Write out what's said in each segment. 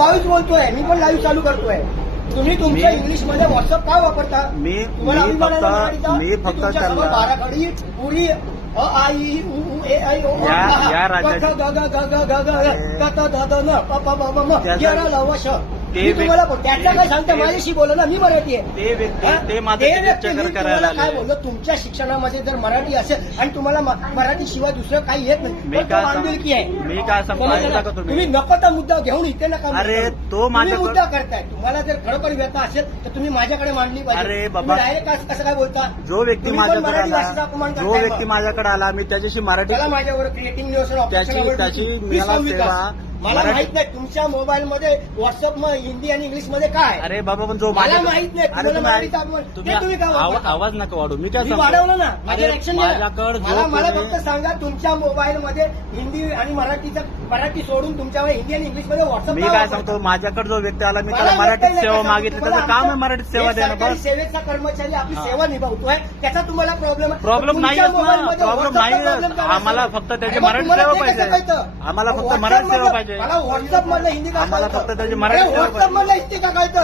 Live बोलतोय, मी पण live चालू करतोय. तुम्ही तुमच्या इंग्लिश मध्ये व्हॉट्सअप काय वापरता? तुम्हाला अभिमान आहे मराठीचा? मी फक्त तुमच्यासमोर त्यांना- बाराखडी पुरी अ आ इ उ ऊ ए ऐ ओ या राज्याची- ते तुम्हाला त्याचं काय सांगता? माझ्याशी बोला ना, मी मराठी आहे. ते व्यक्ती ते माझं ते तिकीट व्यक्ती चक्कर मी करायला तुम्हाला काय आले. बोललो, तुमच्या शिक्षणामध्ये जर मराठी असेल आणि तुम्हाला मराठी शिवाय दुसरं काही येत नाही, मी तर तो काय बांधिलकी आहे. मी काय सांगतो समजलं ऐकला ना? का तुम्ही तुम्ही? नको तो मुद्दा घेऊन इथे नका. अरे, तो तुम्ही माझ्याकडे- मुद्दा करताय. तुम्हाला जर खरोखर व्यथा असेल तर तुम्ही माझ्याकडे मांडली पाहिजे. अरे बाबा, डायरेक्ट कसं काय बोलता? जो व्यक्ती तुम्ही पण माझ्याकडे मराठी भाषेचा आला अपमान जो करताय व्यक्ती मग. माझ्याकडे आला मी त्याच्याशी मराठी त्याला माझ्यावर क्रिएटिव्ह न्यूज त्याची मला सेवा मला मराठी- माहित नाही तुमच्या मोबाईल मध्ये व्हॉट्सअप हिंदी आणि इंग्लिश मध्ये काय आहे? अरे बाबा पण जो मला माझ्या- माहित नाही. अरे तुम्हाला मराठीचा तुम्ही अपमान- ते तुम्ही काय वापरता? आवाज नका वाढू. मी काय मी सांगतो? वाढवलं ना, माझे अरे, ऍक्शन माझ्याकडे जो मला कोणी- फक्त सांगा, तुमच्या मोबाईल मध्ये हिंदी आणि मराठी सोडून तुमच्यावर हिंदी आणि इंग्लिश मध्ये व्हॉट्सअप मी काय सांगतो माझ्याकडे जो व्यक्ती आला मी त्याला मराठीत सेवा मागितली त्याचं काम आहे मराठीत सेवा देणं. बस सेवेचा कर्मचारी आपली सेवा निभावतोय, त्याचा तुम्हाला प्रॉब्लेम प्रॉब्लेम नाही प्रॉब्लेम नाही. आम्हाला फक्त त्याची मराठी सेवा पाहिजे. आम्हाला फक्त मराठी सेवा पाहिजे. मला व्हॉट्सअप मधलं हिंदी का आम्हाला कळतं? फक्त त्याची मराठी सेवा व्हॉट्सअप मधलं हिंदी का कळतं?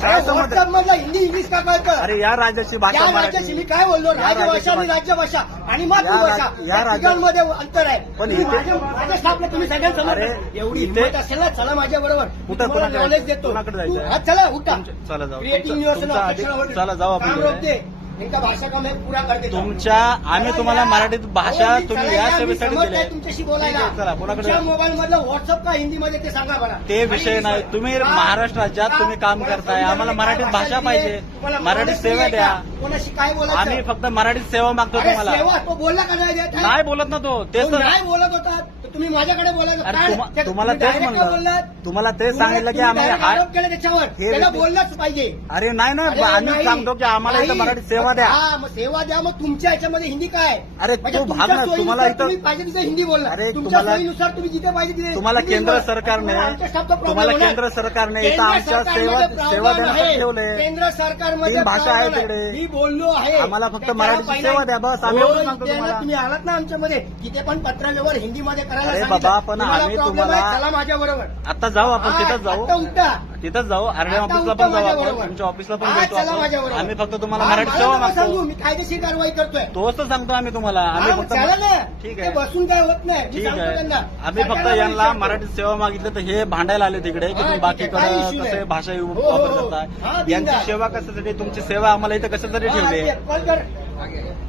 काय समजलं? व्हॉट्सअप मधलं हिंदी इंग्लिश का कळतं? अरे या राज्याची भाषा या राज्याची मी काय बोललो, राजभाषा आणि राज्यभाषा आणि मातृभाषा या या राज्यात- तिघांमध्ये अंतर आहे. पण तुम्ही इथे- माझ्या स्टाफला तुम्ही सगळ्यांसमोर अरे, एवढी इथे- हिंमत असेल ना, चला माझ्या बरोबर कुठं- कोणाकडे नॉलेज जायचं? देतो. कोणाकडे जायचं? तू- हा, चला उठा. चला जाऊ. क्रिएटिव्ह तुमचा आधी- चला जाऊ आपण काम तिथे. रोखते इनका भाषा का मैं पूरा कर देता हूं. तुमच्या आम्ही तुम्हाला मराठीत भाषा हो, मी तुम्ही चला या मी सेवेसाठी समर्थ दिली आहे तुमच्याशी बोलायला. ठीक आहे, चला, कोणाकडे तुमच्या जाऊ? मोबाईल मधलं व्हॉट्सअप का हिंदी मध्ये ते सांगा मला. ते विषय आणि नाही. तुम्ही का- महाराष्ट्र राज्यात का- तुम्ही काम कोणा करताय. संविधानाने आम्हाला काय मराठीत भाषा दिली आहे? पाहिजे. तुम्हाला मराठीत मराठी सेवा आहे द्या. का? कोणाशी काय आम्ही बोलायचं? फक्त मराठीत सेवा मागतो अरे तुम्हाला. सेवा तो बोलला का नाही देत? नाही बोलत ना तो तेच तो तर. नाही बोलत होता तर तुम्ही माझ्याकडे बोलायचं. अरे काय? तुम्हाला तुम्ही तेच direct का म्हणलं बोललात? तुम्हाला तेच सांगितलं की तुम्ही आम्ही direct आरोप केला त्याच्यावर. हे त्याला व्यक्ती- बोललाच पाहिजे. अरे नाही ना अरे आम्ही नाही. सांगतो की आम्हाला इथं नाही. मराठीत सेवा द्या. हा, मग सेवा द्या. मग तुमच्या याच्यामध्ये हिंदी काय? अरे म्हणजे तो भाग तुमच्या ना सोयीनुसार तुम्हाला इथं तुम्ही पाहिजे तिथे हिंदी बोलला. अरे तुमच्या तुम्हाला- सोयीनुसार तुम्ही जिथे पाहिजे तिथे तुम्हाला हिंदी केंद्र बोला. सरकारने आमच्या स्टाफचा problem तुम्हाला होणार. केंद्र सरकारने इथं केंद्र आमच्या सरकारमध्ये सेवा प्रावधान देण्यासाठी आहे. ठेवले. केंद्र सरकारमध्ये तीन भाषा आहे प्रावधान तिकडे. मी बोललो आहे. आम्हाला फक्त त्याच्याला मराठीची पहिला- सेवा द्या. बस आम्ही हो, एवढं सांगतो इथे ना तुम्हाला. तुम्ही आलात ना आमच्यामध्ये तिथे पण पत्रव्यवहार हिंदीमध्ये करायला अरे सांगितलं. बाबा, पण तुम्हाला आम्ही problem तुम्हाला- आहे, चला माझ्या बरोबर. आता जाऊ आपण तिथंच जाऊ. आता उठा. तिथंच जाऊ आरडे आता ऑफिसला उठा पण जाऊ आपण माझ्याबरोबर. तुमच्या ऑफिसला पण हा, भेटू चला आपण. माझ्याबरोबर. आम्ही फक्त तुम्हाला हा, मराठी मला सेवा नका सांगू, मागतो. मी कायदेशीर कारवाई करतोय. तोच तर सांगतो आम्ही तुम्हाला. आम्ही हा, फक्त चला ना. ठीक ते आहे बसून काय होत नाही. मी ठीक सांगतो आहे त्यांना. आम्ही फक्त सरकारला यांना विचारतो. मराठीत सेवा मागितली तर हे भांडायला आले तिकडे की हा, तुम्ही ठीक आहे, काही बाकीकडे issue कसे नाही. भाषा हो, हो, वापरत हो. होता हा, यांची बिनधास्त. सेवा कशासाठी तुमची सेवा आम्हाला इथं कशासाठी हा, ठेवली ते कॉल कर.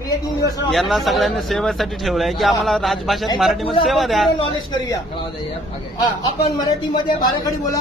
क्रिएटिव्ह न्यूज यांना सगळ्यांनी सेवेसाठी ठेवलंय की आम्हाला राजभाषेत मराठीमध्ये सेवा द्या. नॉलेज करूया. हा, आपण मराठीमध्ये बाराखडी बोला.